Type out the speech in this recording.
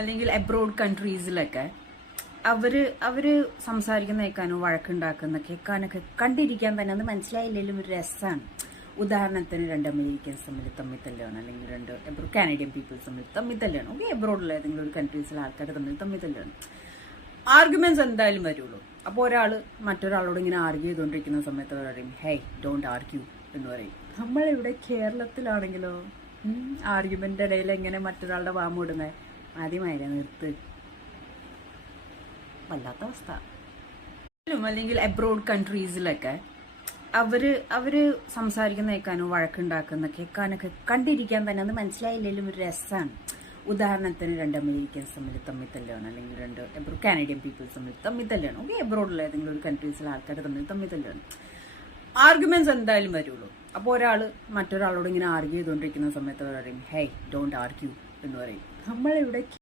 അല്ലെങ്കിൽ അബ്രോഡ് കൺട്രീസിലൊക്കെ അവര് സംസാരിക്കുന്ന കേൾക്കാനോ വഴക്കുണ്ടാക്കുന്ന കേൾക്കാനൊക്കെ കണ്ടിരിക്കാൻ തന്നെ അത് മനസ്സിലായില്ലെങ്കിലും ഒരു രസമാണ്. ഉദാഹരണത്തിന് രണ്ട് അമേരിക്കൻസ് തമ്മിൽ തല്ലുകയാണ്, അല്ലെങ്കിൽ രണ്ട് കാനഡിയൻ പീപ്പിൾസ് തമ്മിൽ തല്ലുകയാണ്. ഓക്കെ, അബ്രോഡിലെ ഏതെങ്കിലും ഒരു കൺട്രീസിലെ ആൾക്കാർ തമ്മിൽ തല്ലുകയാണ്. ആർഗ്യുമെന്റ്സ് എന്തായാലും വരുള്ളൂ. അപ്പോൾ ഒരാൾ മറ്റൊരാളോട് ഇങ്ങനെ ആർഗ്യൂ ചെയ്തുകൊണ്ടിരിക്കുന്ന സമയത്ത് പറയും, ഹേയ് ഡോണ്ട് ആർഗ്യൂ എന്ന് പറയും. നമ്മളിവിടെ കേരളത്തിലാണെങ്കിലോ ആർഗ്യുമെന്റ് ഇടയിൽ എങ്ങനെ മറ്റൊരാളുടെ വാമൂടുന്നത്, ആദ്യമായില്ല നിർത്ത്, വല്ലാത്ത അവസ്ഥ. അല്ലെങ്കിൽ അബ്രോഡ് കൺട്രീസിലൊക്കെ അവര് സംസാരിക്കുന്ന കേൾക്കാനോ വഴക്കുണ്ടാക്കുന്ന കേൾക്കാനൊക്കെ കണ്ടിരിക്കാൻ തന്നെ അത് മനസ്സിലായില്ലെങ്കിലും ഒരു രസമാണ്. ഉദാഹരണത്തിന് രണ്ട് അമേരിക്കൻസ് തമ്മിൽ തല്ലുകയാണ്, അല്ലെങ്കിൽ രണ്ട് കാനഡിയൻ പീപ്പിൾസ് തമ്മിൽ തല്ലുകയാണ്. ഓക്കെ, അബ്രോഡിലെ ഏതെങ്കിലും ഒരു കൺട്രീസിലെ ആൾക്കാർ തമ്മിൽ തല്ലുകയാണ്. ആർഗ്യുമെന്റ്സ് എന്തായാലും വരുള്ളൂ. അപ്പോൾ ഒരാൾ മറ്റൊരാളോട് ഇങ്ങനെ ആർഗ്യൂ ചെയ്തുകൊണ്ടിരിക്കുന്ന സമയത്ത് പറയും, ഹേയ് ഡോണ്ട് ആർഗ്യൂ എന്ന് പറയും. നമ്മളിവിടെ